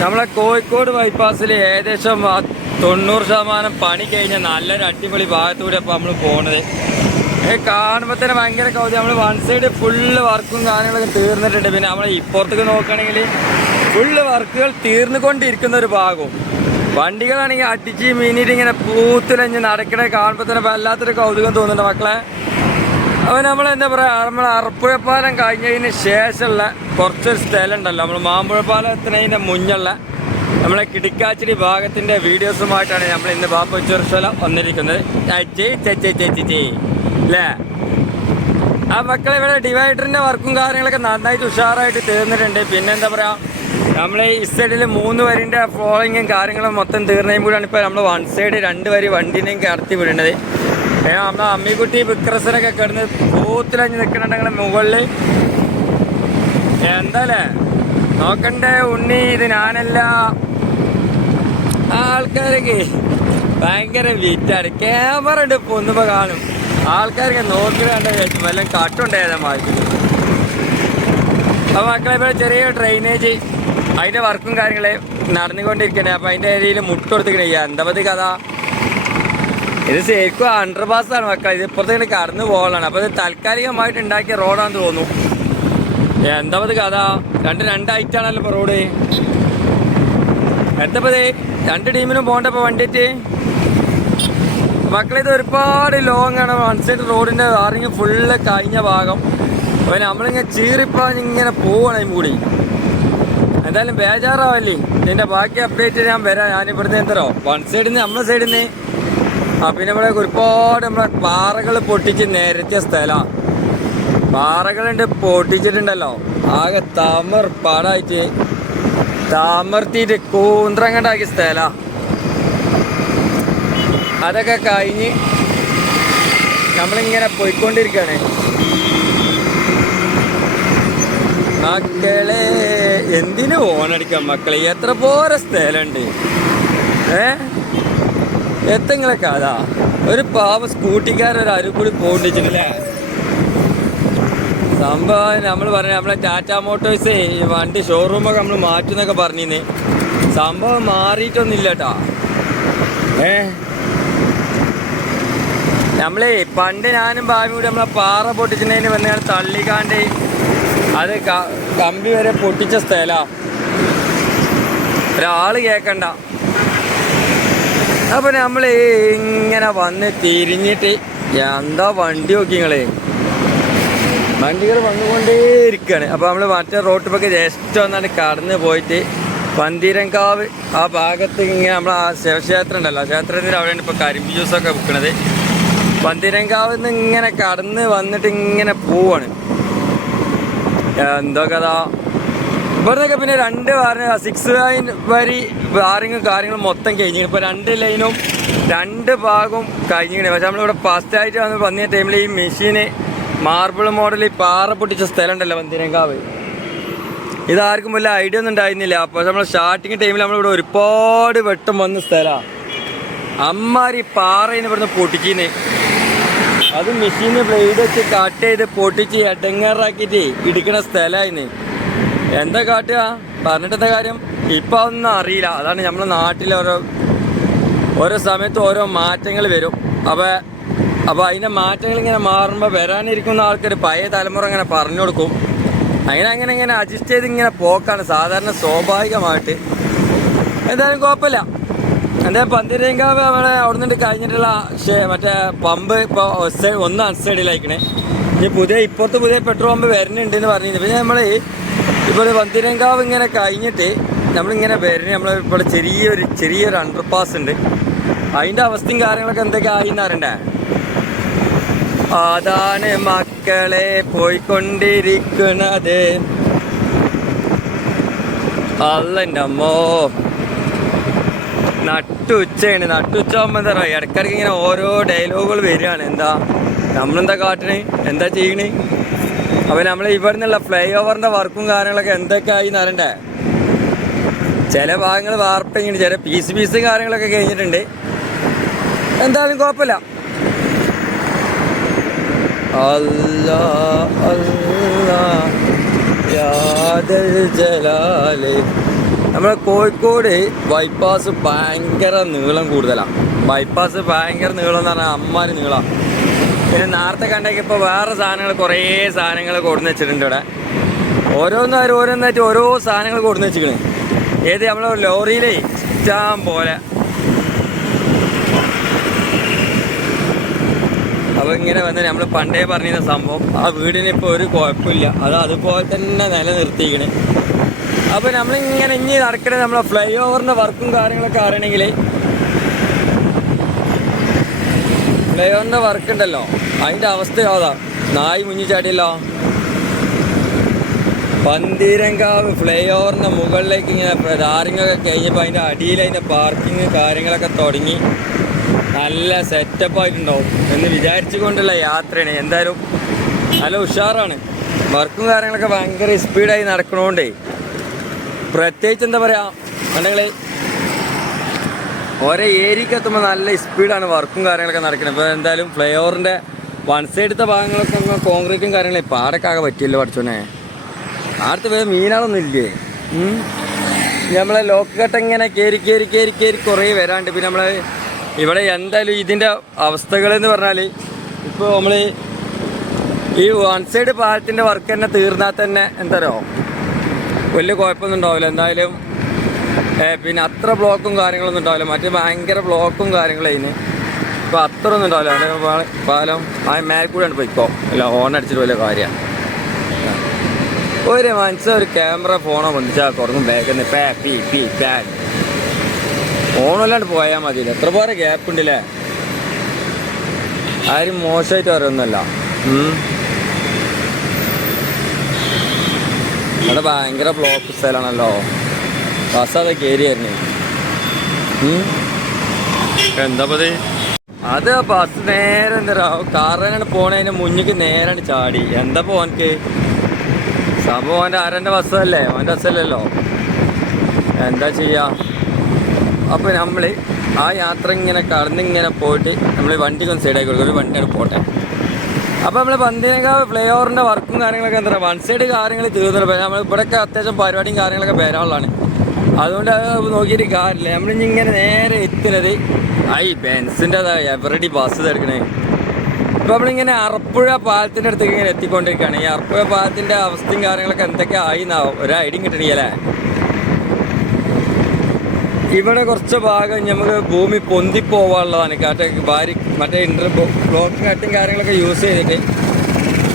നമ്മളെ കോഴിക്കോട് ബൈപ്പാസിൽ ഏകദേശം തൊണ്ണൂറ് ശതമാനം പണി കഴിഞ്ഞ നല്ലൊരു അടിപൊളി ഭാഗത്തൂടെ ഇപ്പോൾ നമ്മൾ പോണത്. കാണുമ്പോൾ തന്നെ ഭയങ്കര കൗതി നമ്മൾ വൺ സൈഡ് ഫുള്ള് വർക്കും കാര്യങ്ങളൊക്കെ തീർന്നിട്ടുണ്ട്. പിന്നെ നമ്മൾ ഇപ്പുറത്തേക്ക് നോക്കുകയാണെങ്കിൽ ഫുള്ള് വർക്കുകൾ തീർന്നുകൊണ്ടിരിക്കുന്ന ഒരു ഭാഗവും. വണ്ടികളാണെങ്കിൽ അടിച്ച് മീനിട്ട് ഇങ്ങനെ പൂത്തിലഞ്ഞ് നടക്കണേ കാണുമ്പോൾ തന്നെ വല്ലാത്തൊരു കൗതുകം തോന്നുന്നുണ്ട് മക്കളെ. അപ്പോൾ നമ്മൾ എന്താ പറയുക നമ്മൾ അറപ്പുഴപ്പാലം കഴിഞ്ഞതിന് ശേഷമുള്ള കുറച്ചൊരു സ്ഥലം ഉണ്ടല്ലോ നമ്മൾ മാമ്പുഴപ്പാലം എത്തുന്നതിന്റെ മുന്നുള്ള നമ്മളെ കിടിക്കാച്ചിടി ഭാഗത്തിന്റെ വീഡിയോസുമായിട്ടാണ് നമ്മൾ ഇന്ന് ബാപ്പച്ചൂർ സ്ഥലം വന്നിരിക്കുന്നത്. അല്ലേ ആ മക്കളെ ഇവിടെ ഡിവൈഡറിന്റെ വർക്കും കാര്യങ്ങളൊക്കെ നന്നായിട്ട് ഉഷാറായിട്ട് തീർന്നിട്ടുണ്ട്. പിന്നെ എന്താ പറയുക നമ്മൾ ഈ സൈഡിൽ മൂന്ന് വരിന്റെ ഫ്ലോയിങ്ങും കാര്യങ്ങളും മൊത്തം തീർന്നതും കൂടിയാണ് ഇപ്പോൾ നമ്മൾ വൺ സൈഡ് രണ്ട് വരി വണ്ടീനെയും കടത്തി വിടുന്നത്. ഏ, നമ്മളെ അമ്മിക്കുട്ടി വിക്രസനൊക്കെ കിടന്ന് പൂത്തിലഞ്ഞ് നിൽക്കണുണ്ടെങ്കിൽ മുകളിൽ എന്തല്ലേ നോക്കണ്ടേ ഉണ്ണി ഇത് ഞാനല്ല. ആൾക്കാരൊക്കെ ഭയങ്കര വിറ്റാണ്. ക്യാമറ ഉണ്ട് പൊന്നുമ്പോ കാണും. ആൾക്കാരൊക്കെ നോക്കി വേണ്ട വിചാരിച്ചു വല്ല കട്ടുണ്ടായതാ മാറ്റി. അപ്പൊ മക്കളെ ഇപ്പോൾ ചെറിയ ഡ്രെയിനേജ് അതിന്റെ വർക്കും കാര്യങ്ങളെ നടന്നുകൊണ്ടിരിക്കണേ. അപ്പൊ അതിന്റെ ഏരിയയിൽ മുട്ടെടുത്തിക്കണേ എന്താ പതി കഥ. ഇത് ശരിക്കും അണ്ടർ പാസ് ആണ് മക്കളെ. ഇത് ഇപ്പുറത്തേക്ക് കടന്നു പോകലാണ്. അപ്പൊ ഇത് താൽക്കാലികമായിട്ട് ഉണ്ടാക്കിയ റോഡാന്ന് തോന്നുന്നു. എന്താ പറ്റി കഥ? രണ്ട് രണ്ടായിട്ടാണല്ലോ ഇപ്പൊ റോഡ് എത്തപ്പത് രണ്ട് ടീമിനും പോകണ്ടപ്പോ വണ്ടിയിട്ട്? മക്കളെ ഇത് ഒരുപാട് ലോങ് ആണ്. വൺ സൈഡ് റോഡിന്റെ ആറിങ് ഫുള്ള് കഴിഞ്ഞ ഭാഗം. അപ്പൊ നമ്മളിങ്ങനെ ചീറിപ്പാഞ്ഞിങ്ങനെ പോവാണ് അതിന് കൂടി എന്തായാലും ബേജാറാവല്ലേ? ഇതിന്റെ ബാക്കി അപ്ഡേറ്റ് ഞാൻ വരാം. ഞാനിവിടുന്ന് എന്തോ വൺ സൈഡിൽ നിന്ന് നമ്മളെ സൈഡിൽ നിന്ന് പിന്നെ നമ്മളെ ഒരുപാട് നമ്മളെ പാറകൾ പൊട്ടിച്ച് നിരത്തിയ സ്ഥലമാണ് പാറകളുണ്ട് പൊട്ടിച്ചിട്ടുണ്ടല്ലോ. ആകെ തമർ പാടായിട്ട് താമർത്തിയിട്ട് കൂന്ത്രങ്ങണ്ടാക്കിയ സ്ഥല. അതൊക്കെ കഴിഞ്ഞ് നമ്മളിങ്ങനെ പോയിക്കൊണ്ടിരിക്കുകയാണ് മക്കളെ എന്തിനു ഓണടിക്കാം മക്കളെ? എത്ര പോരെ സ്ഥലമുണ്ട്? ഏ? എത്തങ്ങളെ കഥ ഒരു പാവ സ്കൂട്ടിക്കാരൻ ഒരു അരുക്കൂടി പോണ്ടിച്ചിട്ടില്ലേ സംഭവം നമ്മൾ പറഞ്ഞ നമ്മളെ ടാറ്റ മോട്ടോഴ്സേ വണ്ടി ഷോറൂമൊക്കെ നമ്മൾ മാറ്റുന്നൊക്കെ പറഞ്ഞിന്ന്. സംഭവം മാറിയിട്ടൊന്നുമില്ല കേട്ടാ ഏ? നമ്മളേ പണ്ട് ഞാനും ഭാവി കൂടി നമ്മളെ പാറ പൊട്ടിച്ചിട്ടുണ്ടെങ്കിൽ വന്ന് ഞാൻ തള്ളിക്കാണ്ട് അത് കമ്പി വരെ പൊട്ടിച്ച സ്ഥല. ഒരാൾ കേക്കണ്ട. അപ്പൊ നമ്മൾ ഇങ്ങനെ വന്ന് തിരിഞ്ഞിട്ട് എന്താ വണ്ടി നോക്കി നിങ്ങളെ? വണ്ടികൾ വന്നുകൊണ്ടേയിരിക്കുകയാണ് അപ്പോൾ നമ്മൾ മറ്റേ റോട്ടിലൊക്കെ ജസ്റ്റ് ഒന്നാണ് കടന്ന് പോയിട്ട് പന്തീരങ്കാവ് ആ ഭാഗത്ത് ഇങ്ങനെ നമ്മൾ ആ ശിവക്ഷേത്രം ഉണ്ടല്ലോ. ആ ക്ഷേത്രത്തിന്റെ അവിടെയാണ് ഇപ്പോൾ കരിമ്പ് ജ്യൂസൊക്കെ വിൽക്കുന്നത് പന്തീരങ്കാവ് നിന്ന് ഇങ്ങനെ കടന്ന് വന്നിട്ട് ഇങ്ങനെ പോവാണ്. എന്തോ കഥ? ഇവിടുന്നൊക്കെ പിന്നെ രണ്ട് വാറിന് സിക്സ് ലൈൻ വരി വാറിങ്ങും കാര്യങ്ങളും മൊത്തം കഴിഞ്ഞു ഇപ്പോൾ രണ്ട് ലൈനും രണ്ട് ഭാഗവും കഴിഞ്ഞിരിക്കണേ പക്ഷെ നമ്മളിവിടെ ഫസ്റ്റായിട്ട് വന്ന് വന്നിയ ടൈമിൽ ഈ മെഷീന് മാർബിൾ മോഡൽ ഈ പാറ പൊട്ടിച്ച സ്ഥലം ഉണ്ടല്ലോ വന്തിരങ്കാവ്. ഇതാർക്കും വല്ല ഐഡിയ ഒന്നും ഉണ്ടായിരുന്നില്ല. അപ്പോൾ നമ്മൾ സ്റ്റാർട്ടിങ് ടൈമിൽ നമ്മളിവിടെ ഒരുപാട് വെട്ടം വന്ന സ്ഥലമാണ് അമ്മാരി പാറയിന് ഇവിടുന്ന് പൊട്ടിച്ചിന് അത് മെഷീന് ബ്ലേഡ് വെച്ച് കട്ട് ചെയ്ത് പൊട്ടിച്ച് എടങ്ങാറാക്കിയിട്ട് ഇടിക്കണ സ്ഥലമായിന്ന് എന്താ കാട്ടുക? പറഞ്ഞിട്ടെന്താ കാര്യം? ഇപ്പം ഒന്നും അറിയില്ല. അതാണ് നമ്മുടെ നാട്ടിലെ ഓരോ ഓരോ സമയത്ത് ഓരോ മാറ്റങ്ങൾ വരും. അപ്പോൾ അപ്പോൾ അതിന്റെ മാറ്റങ്ങൾ ഇങ്ങനെ മാറുമ്പോൾ വരാനിരിക്കുന്ന ആൾക്കാർ പഴയ തലമുറ അങ്ങനെ പറഞ്ഞു കൊടുക്കും. അങ്ങനെ അങ്ങനെ ഇങ്ങനെ അഡ്ജസ്റ്റ് ചെയ്ത് ഇങ്ങനെ പോക്കാണ് സാധാരണ സ്വാഭാവികമായിട്ട്. എന്തായാലും കുഴപ്പമില്ല. എന്തായാലും പന്തിരങ്കാവ് നമ്മളെ അവിടെ നിന്ന് കഴിഞ്ഞിട്ടുള്ള മറ്റേ പമ്പ് ഇപ്പോൾ ഒന്ന് അൺസൈഡിലായിക്കണേ ഇനി പുതിയ ഇപ്പുറത്ത് പുതിയ പെട്രോൾ പമ്പ് വരുന്നുണ്ടെന്ന് പറഞ്ഞിരുന്നു. പിന്നെ നമ്മൾ ഇപ്പോൾ പന്തിരങ്കാവ് ഇങ്ങനെ കഴിഞ്ഞിട്ട് നമ്മളിങ്ങനെ വരുന്നത് നമ്മൾ ഇപ്പോൾ ചെറിയൊരു ചെറിയൊരു അണ്ടർപാസ് ഉണ്ട്. അതിന്റെ അവസ്ഥയും കാര്യങ്ങളൊക്കെ എന്തൊക്കെ ആയി എന്നറിയണ്ടേ അതാണ് മക്കളെ പോയിക്കൊണ്ടിരിക്കുന്നത് അല്ലെന്റെ അമ്മോ നട്ടുച്ചയാണ്. നട്ടുച്ച ആകുമ്പോൾ എന്താ പറയുക ഇടയ്ക്കിടയ്ക്ക് ഇങ്ങനെ ഓരോ ഡയലോഗുകൾ വരികയാണ്. എന്താ? നമ്മളെന്താ കാട്ടണേ? എന്താ ചെയ്യണേ? അപ്പോൾ നമ്മൾ നിന്നുള്ള ഫ്ലൈ ഓവറിന്റെ വർക്കും കാര്യങ്ങളൊക്കെ എന്തൊക്കെയായി എന്നറിയണ്ടേ ചില ഭാഗങ്ങൾ വാർപ്പിങ്ങനെ ചില പീസ് പീസ് കാര്യങ്ങളൊക്കെ കഴിഞ്ഞിട്ടുണ്ട്. എന്തായാലും കുഴപ്പമില്ല. അല്ലാ അല്ലാ ജലാൽ. നമ്മൾ കോഴിക്കോട് ബൈപ്പാസ് ഭയങ്കര നീളം കൂടുതലാണ് ബൈപ്പാസ് ഭയങ്കര നീളം എന്ന് പറഞ്ഞാൽ അമ്മാര് നീളമാണ് പിന്നെ നേരത്തെ കണ്ടേക്ക് ഇപ്പോൾ വേറെ സാധനങ്ങൾ കുറേ സാധനങ്ങൾ കൊടുന്ന് വെച്ചിട്ടുണ്ട് ഇവിടെ. ഓരോന്നായിട്ട് ഓരോന്നായിട്ട് ഓരോ സാധനങ്ങൾ കൊടുന്ന് വെച്ചിരിക്കണേ. ഏത് നമ്മളെ ലോറിയിലേ ഇഷ്ടം പോലെ. അപ്പോൾ ഇങ്ങനെ വന്ന് നമ്മൾ പണ്ടേ പറഞ്ഞിരുന്ന സംഭവം. ആ വീടിന് ഇപ്പോൾ ഒരു കുഴപ്പമില്ല. അത് അതുപോലെ തന്നെ നിലനിർത്തിയിരിക്കണേ. അപ്പോൾ നമ്മളിങ്ങനെ ഇനി നടക്കണേ നമ്മളെ ഫ്ലൈ ഓവറിന്റെ വർക്കും കാര്യങ്ങളൊക്കെ അറിയണമെങ്കിൽ ഫ്ലൈ ഓവറിന്റെ വർക്ക് ഉണ്ടല്ലോ. അതിന്റെ അവസ്ഥ യാതാ നായി ചാടിയല്ലോ പന്തീരങ്കാവ് ഫ്ലൈ ഓവറിന്റെ മുകളിലേക്ക് ഇങ്ങനെ ധാരിങ്ങൊക്കെ കഴിഞ്ഞപ്പോൾ അതിന്റെ അടിയിൽ അതിന്റെ പാർക്കിങ് കാര്യങ്ങളൊക്കെ തുടങ്ങി. നല്ല സെറ്റപ്പ് ആയിട്ടുണ്ടാവും എന്ന് വിചാരിച്ചുകൊണ്ടുള്ള യാത്രയാണ്. എന്തായാലും നല്ല ഉഷാറാണ്. വർക്കും കാര്യങ്ങളൊക്കെ ഭയങ്കര സ്പീഡായി നടക്കണോണ്ടേ. പ്രത്യേകിച്ച് എന്താ പറയുക ഉണ്ടെങ്കിൽ ഓരോ ഏരിയക്കെത്തുമ്പോൾ നല്ല സ്പീഡാണ് വർക്കും കാര്യങ്ങളൊക്കെ നടക്കുന്നത് ഇപ്പോൾ എന്തായാലും ഫ്ലൈ ഓവറിന്റെ വൺ സൈഡത്തെ ഭാഗങ്ങളൊക്കെ കോൺക്രീറ്റും കാര്യങ്ങളും പാടക്കാകെ പറ്റിയല്ലോ പഠിച്ചോനെ? ആടത്ത് വേറെ മീനാളൊന്നും ഇല്ലേ. നമ്മളെ ലോക്ക് കട്ട ഇങ്ങനെ കയറി കയറി കയറി കയറി കുറേ വരാണ്ട്. പിന്നെ നമ്മൾ ഇവിടെ എന്തായാലും ഇതിന്റെ അവസ്ഥകൾ എന്ന് പറഞ്ഞാൽ ഇപ്പോൾ നമ്മൾ ഈ വൺ സൈഡ് പാലത്തിന്റെ വർക്ക് തന്നെ തീർന്നാൽ തന്നെ എന്താ പറയുക വലിയ കുഴപ്പമൊന്നും ഉണ്ടാവില്ല. എന്തായാലും പിന്നെ അത്ര ബ്ലോക്കും കാര്യങ്ങളൊന്നും ഉണ്ടാവില്ല. മറ്റേ ഭയങ്കര ബ്ലോക്കും കാര്യങ്ങളും അതിന്. ഇപ്പോൾ അത്ര ഒന്നും ഉണ്ടാവില്ല അവിടെ പാലം ആ കൂടെയാണ് പോയിക്കോ അല്ല ഹോൺ അടിച്ചിട്ട് വലിയ കാര്യമാണ് ഒരു മനസ്സ ഒരു ക്യാമറ ഫോണോ വന്നിച്ചാ കുറഞ്ഞും ബാഗിൽ ഫോണല്ലാണ്ട് പോയാൽ മതിയില്ല എത്ര പേരെ ഗ്യാപ്പ് ഉണ്ടല്ലേ ആരും മോശമായിട്ട് പറയുന്നല്ല അവിടെ ഭയങ്കര ബ്ലോക്ക് സ്ഥലമാണല്ലോ. ബസ് അത് കയറിയായിരുന്നു എന്താ പതി അത് ബസ് നേരെ എന്താ കാറിനാണ് പോണതിന് മുന്നിക്ക് നേരെ ചാടി. എന്താ പോനക്ക് സംഭവം അവന്റെ ആരന്റെ ബസ്സല്ലേ അവന്റെ ബസ്സല്ലല്ലോ എന്താ ചെയ്യാ? അപ്പോൾ നമ്മൾ ആ യാത്ര ഇങ്ങനെ കടന്നിങ്ങനെ പോയിട്ട് നമ്മൾ വണ്ടിക്ക് ഒന്ന് സൈഡാക്കി കൊടുക്കും. ഒരു വണ്ടിയാണ് പോട്ടെ. അപ്പോൾ നമ്മൾ പന്തീനക്കാവ് ഫ്ലൈ ഓവറിന്റെ വർക്കും കാര്യങ്ങളൊക്കെ എന്താ പറയുക വൺ സൈഡ് കാര്യങ്ങൾ തീർന്നിട്ട് നമ്മൾ ഇവിടെയൊക്കെ അത്യാവശ്യം പരിപാടിയും കാര്യങ്ങളൊക്കെ വരാനുള്ളതാണ്. അതുകൊണ്ട് അത് നോക്കിയിട്ട് കാര്യമില്ല. നമ്മളിങ്ങനെ നേരെ എത്തുന്നത് ഐ ബെൻസിന്റെ എവറടി ബസ് തീർക്കണേ ഇപ്പം നമ്മളിങ്ങനെ അറപ്പുഴ പാലത്തിന്റെ അടുത്തേക്ക് ഇങ്ങനെ എത്തിക്കൊണ്ടിരിക്കുകയാണ്. ഈ അറപ്പുഴ പാലത്തിന്റെ അവസ്ഥയും കാര്യങ്ങളൊക്കെ എന്തൊക്കെ ആയി എന്നാവും ഒരു ഐഡിയും കിട്ടണില്ലേ ഇവിടെ കുറച്ച് ഭാഗം നമുക്ക് ഭൂമി പൊന്തി പോവാനുള്ളതാണ്. കാട്ടെ ഭാര്യ മറ്റേ ഇന്റർ ബ്ലോക്ക് കട്ടും കാര്യങ്ങളൊക്കെ യൂസ് ചെയ്തിട്ട്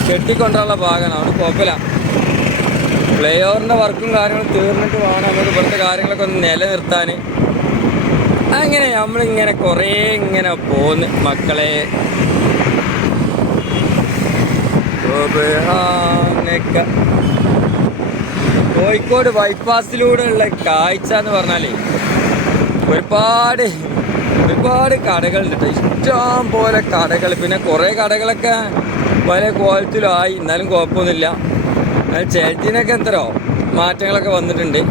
കെട്ടിക്കൊണ്ടുള്ള ഭാഗമാണ്. അവിടെ കുഴപ്പമില്ല. ഫ്ലൈ ഓവറിന്റെ വർക്കും കാര്യങ്ങളും തീർന്നിട്ട് വേണം നമുക്ക് ഇവിടുത്തെ കാര്യങ്ങളൊക്കെ ഒന്ന് നിലനിർത്താൻ. അങ്ങനെ നമ്മളിങ്ങനെ കുറേ ഇങ്ങനെ പോന്ന്. മക്കളെ. കോഴിക്കോട് ബൈപ്പാസിലൂടെ ഉള്ള കാഴ്ച എന്ന് പറഞ്ഞാലേ ഒരുപാട് ഒരുപാട് കടകളുണ്ട്. ഇഷ്ടം പോലെ കടകൾ പിന്നെ കുറേ കടകളൊക്കെ പല ക്വാളിറ്റിയിലായി എന്നാലും കുഴപ്പമൊന്നുമില്ല ചേച്ചിനൊക്കെ എന്തരോ മാറ്റങ്ങളൊക്കെ വന്നിട്ടുണ്ട്.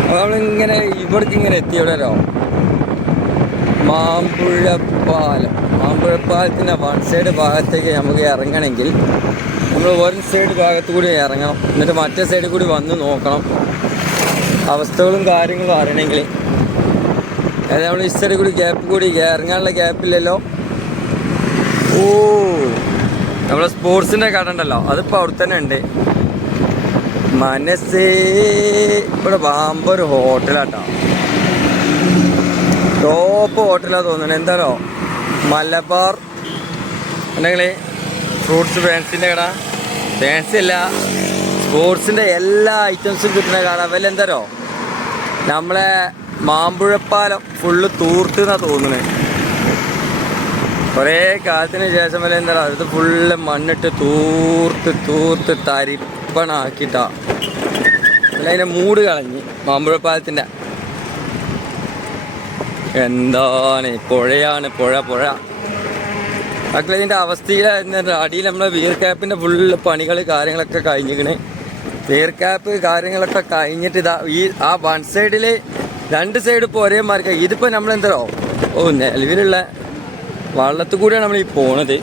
അപ്പോൾ നമ്മളിങ്ങനെ ഇവിടേക്ക് ഇങ്ങനെ എത്തി എവിടെയോ മാമ്പുഴ പാലം മാമ്പുഴ പാലത്തിന്റെ വൺ സൈഡ് ഭാഗത്തേക്ക് നമുക്ക് ഇറങ്ങണമെങ്കിൽ നമ്മൾ വൺ സൈഡ് ഭാഗത്തു കൂടി ഇറങ്ങണം. എന്നിട്ട് മറ്റേ സൈഡിൽ കൂടി വന്ന് നോക്കണം. അവസ്ഥകളും കാര്യങ്ങളും അറിയണമെങ്കിൽ. അതായത് നമ്മൾ ഈ സൈഡിൽ കൂടി ഗ്യാപ്പ് കൂടി ഇറങ്ങാനുള്ള ഗ്യാപ്പില്ലല്ലോ ഓ നമ്മളെ സ്പോർട്സിന്റെ കട ഉണ്ടല്ലോ. അതിപ്പോൾ അവിടെ തന്നെ ഉണ്ട്. മനസ്സേ ഇവിടെ ബാമ്പൊരു ഹോട്ടലാട്ടോ ടോപ്പ് ഹോട്ടലാണ് തോന്നുന്നത് എന്താണോ മലബാർ. ഉണ്ടെങ്കിൽ ഫ്രൂട്ട്സ് ഫാൻസിന്റെ കട. ഫാൻസി അല്ല. സ്പോർട്സിന്റെ എല്ലാ ഐറ്റംസും കിട്ടുന്ന കട വല്ല എന്താണോ നമ്മളെ മാമ്പുഴപ്പാലം ഫുള്ള് തൂർത്ത് എന്നാണ് തോന്നുന്നത് കുറേ കാലത്തിന് ശേഷം വല്ല എന്താ അടുത്ത് ഫുള്ള് മണ്ണിട്ട് തൂർത്ത് തൂർത്ത് തരിപ്പണാക്കിട്ടാ അല്ല അതിന്റെ മൂട് കളഞ്ഞ് മാമ്പുഴപ്പാലത്തിന്റെ എന്താണ് പുഴയാണ് പുഴ പുഴ. മക്കളെ ഇതിന്റെ അവസ്ഥയിലായിരുന്നു അടിയിൽ നമ്മളെ വിയർ ക്യാപ്പിന്റെ ഫുൾ പണികൾ കാര്യങ്ങളൊക്കെ കഴിഞ്ഞിരിക്കണ്. വിയർ ക്യാപ്പ് കാര്യങ്ങളൊക്കെ കഴിഞ്ഞിട്ട് ഇതാ ഈ ആ വൺ സൈഡിൽ രണ്ട് സൈഡ് ഇപ്പോൾ ഒരേ മാർക്ക ഇതിപ്പോൾ നമ്മൾ എന്തോ ഓ നിലവിലുള്ള വള്ളത്തിൽ കൂടിയാണ് നമ്മൾ ഈ പോണത്.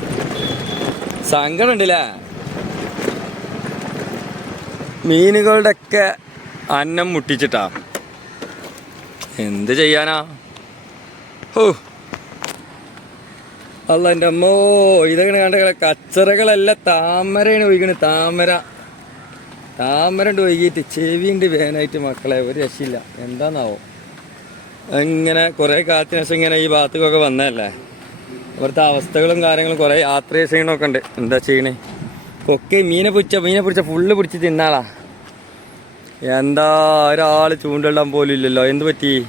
സങ്കടം ഉണ്ടല്ലേ മീനുകളുടെ ഒക്കെ അന്നം മുട്ടിച്ചിട്ടാ. എന്ത് ചെയ്യാനാ? ഹോ. അല്ല എന്റെ അമ്മോ ഇതങ്ങനെ കണ്ട കച്ചറകളല്ല താമരയാണ് ഒഴുകണ് താമര. താമര ഉണ്ട് ഒഴുകിയിട്ട് ചെവിയുണ്ട് വേനായിട്ട് മക്കളെ ഒരു രക്ഷയില്ല. എന്താന്നാവോ? ഇങ്ങനെ കുറേ കാത്തിന് ശേഷം ഇങ്ങനെ ഈ ഭാഗത്തേക്കൊക്കെ വന്നതല്ലേ? ഇവിടുത്തെ അവസ്ഥകളും കാര്യങ്ങളും കുറേ യാത്ര ചെയ്യണമൊക്കെ ഉണ്ട്. എന്താ ചെയ്യണേ? കൊക്കെ മീനെ പിടിച്ച മീനെ പിടിച്ച ഫുള്ള് പിടിച്ച് തിന്നാളാ. എന്താ ഒരാൾ ചൂണ്ടിടാൻ പോലും ഇല്ലല്ലോ. എന്ത് പറ്റി?